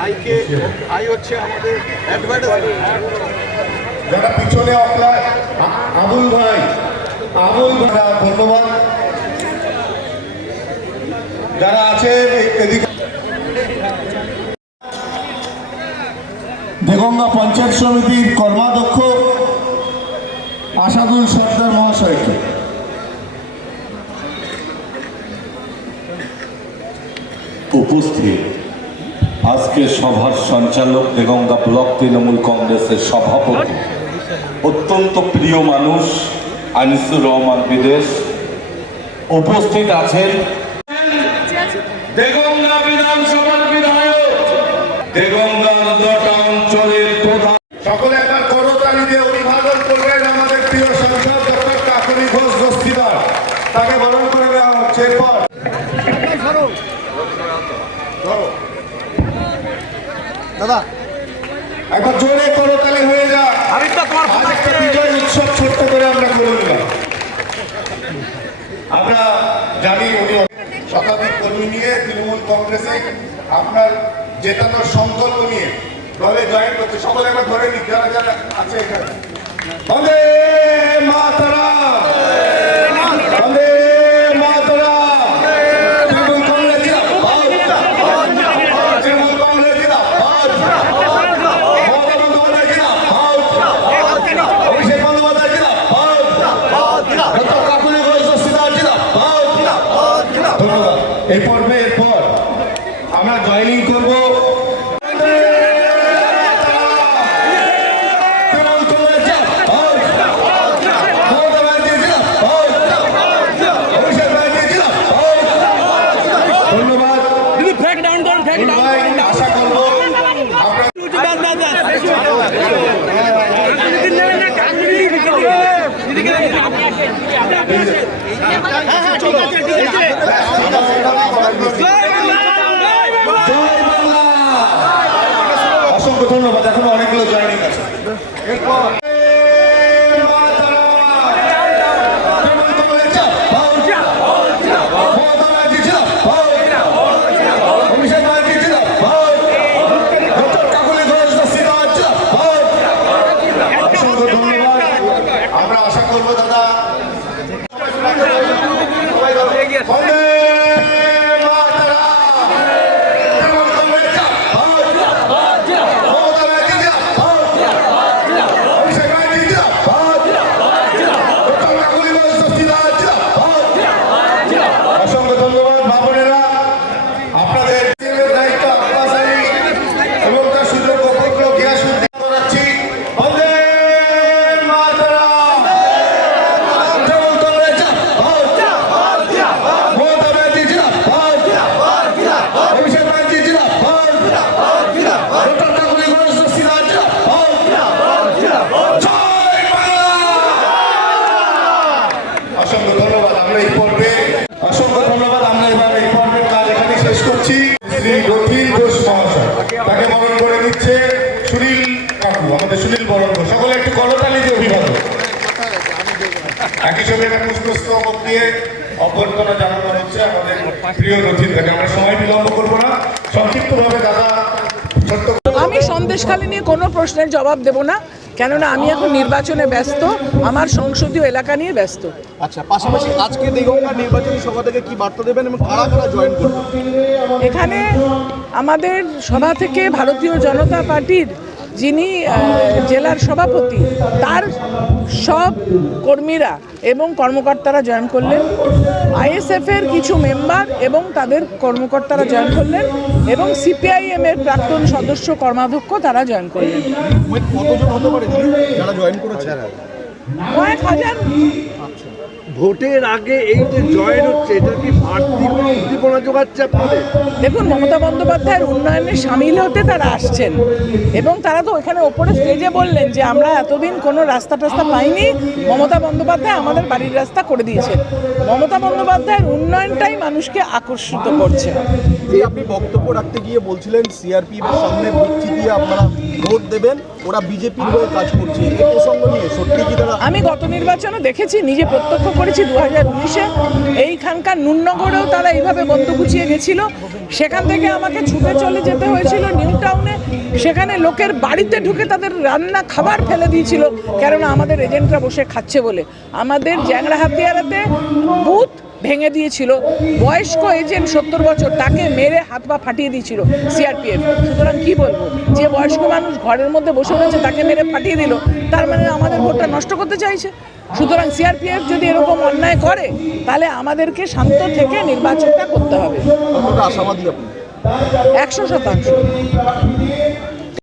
আইকে, আই হচ্ছে আমাদের যারা পিছনে অকলায় আ- আবুল ভাই আবুল ভাই, ধন্যবাদ। যারা আছে এ- এদিকে দেগঙ্গা পঞ্চায়েত সমিতির কর্মাধ্যক্ষ আসাদুল সর্দার মহাশয়কে। উপস্থিত। আজকে সভার সঞ্চালক দেগঙ্গা ব্লক তৃণমূল কংগ্রেসের সভাপতি, অত্যন্ত প্রিয় মানুষ আনিসুর রহমান বিদেশ উপস্থিত আছেন। দেগঙ্গা সকলে আমাদের প্রিয় তাকে বরণ করে হচ্ছে। দাদা একবার জোরে করতালি হয়ে যা আমি তো তোমার আজ একটা বিজয় উৎসব ছোট্ট করে আমরা করে নিলাম আমরা জানি উনি শতাধিক কর্মী নিয়ে তৃণমূল কংগ্রেসে আপনার জেতানোর সংকল্প নিয়ে দলে জয়েন করছে। সকলে একবার ধরে নিন যারা যারা আছে এখানে। বন্দে মাতারা এই পর্বে এরপর আমরা জয়েনিং করব তৃণমূল কংগ্রেস জিন্দাবাদ। মমতা ব্যানার্জি জিন্দাবাদ। অসংখ্য ধন্যবাদ এখনও অনেকগুলো জয়নিং আছে। এরপর একই সঙ্গে একটা পুষ্পস্তবক দিয়ে অভ্যর্থনা জানানো হচ্ছে আমাদের প্রিয় আমরা সময় বিলম্ব করব না। সংক্ষিপ্তভাবে দাদা আমি সন্দেশখালী নিয়ে কোনো প্রশ্নের জবাব দেব না কেননা আমি এখন নির্বাচনে ব্যস্ত আমার সংসদীয় এলাকা নিয়ে ব্যস্ত। আচ্ছা পাশাপাশি আজকে দিগঙ্গা নির্বাচনী সভা থেকে কি বার্তা দেবেন এবং কারা কারা জয়েন করবেন? এখানে আমাদের সভা থেকে ভারতীয় জনতা পার্টির যিনি জেলার সভাপতি তার সব কর্মীরা এবং কর্মকর্তারা জয়েন করলেন। আইএসএফের কিছু মেম্বার এবং তাদের কর্মকর্তারা জয়েন করলেন এবং সিপিআইএম এর প্রাক্তন সদস্য কর্মাধ্যক্ষ তারা জয়েন করলেন। কয়েক হাজার। ভোটের আগে এই যে জয়েন হচ্ছে এটা কি বাড়তি কোনো উদ্দীপনা যোগাচ্ছে আপনাদের? দেখুন মমতা বন্দ্যোপাধ্যায়ের উন্নয়নে সামিল হতে তারা আসছেন। এবং তারা তো এখানে ওপরে স্টেজে বললেন যে আমরা এতদিন কোনো রাস্তা টাস্তা পাইনি। মমতা বন্দ্যোপাধ্যায় আমাদের বাড়ির রাস্তা করে দিয়েছেন। মমতা বন্দ্যোপাধ্যায়ের উন্নয়নটাই মানুষকে আকর্ষিত করছে। যে আপনি বক্তব্য রাখতে গিয়ে বলছিলেন সিআরপিএফ এর সামনে বুথ দিয়ে আপনারা ভোট দেবেন। ওরা বিজেপির হয়ে কাজ করছে। আমি গত নির্বাচনে দেখেছি, নিজে প্রত্যক্ষ করেছি দু হাজার উনিশে। এইখানকার নুননগরেও তারা এইভাবে বন্ধু গুছিয়ে গেছিল। সেখান থেকে আমাকে ছুটে চলে যেতে হয়েছিল নিউ টাউনে। সেখানে লোকের বাড়িতে ঢুকে তাদের রান্না খাবার ফেলে দিয়েছিল। কেননা আমাদের এজেন্টরা বসে খাচ্ছে বলে। আমাদের জ্যাংরা হাতিয়ারাতে বুথ ভেঙে দিয়েছিল। বয়স্ক এজেন্ট সত্তর বছর তাকে মেরে হাত পা ফাটিয়ে দিয়েছিল সিআরপিএফ। সুতরাং কি বলব? যে বয়স্ক মানুষ ঘরের মধ্যে বসে রয়েছে তাকে মেরে ফাটিয়ে দিল তার মানে আমাদের ভোটটা নষ্ট করতে চাইছে। সুতরাং সিআরপিএফ যদি এরকম অন্যায় করে তাহলে আমাদেরকে শান্ত থেকে নির্বাচনটা করতে হবে। একশো শতাংশ।